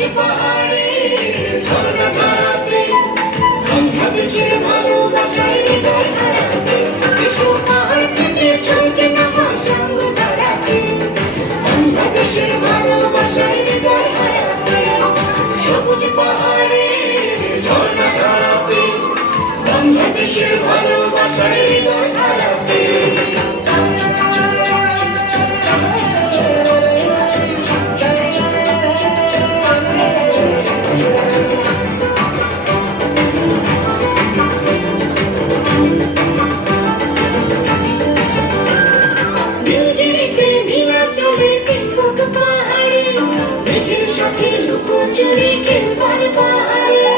সবুজ পাহাড়ে ঝর্ণা ধারাতে বাংলাদেশের ভালোবাসায় হৃদয় হারাতে এসো পাহাড় থেকে ছলকে নামা সাঙ্গ ধারাতে বাংলাদেশের ভালোবাসায় হৃদয় হারাতে সবুজ পাহাড়ে ঝর্ণা ধারাতে বাংলাদেশের ভালোবাসায় হৃদয় হারাতে লুকোচুরি খেলবার পাহাড়ে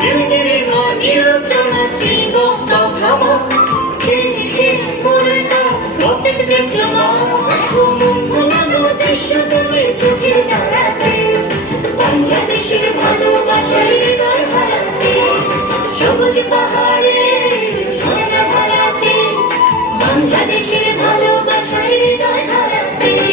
নীলগিরি নীলাচল জীব থাম খেয়ে করে দাও প্রত্যেক যে জমা দেখো মন ভোলানো দৃশ্য তুমি চোখের তারাতে বাংলাদেশের ভালোবাসায় হৃদয় হারাতে সবুজ পাহাড়ে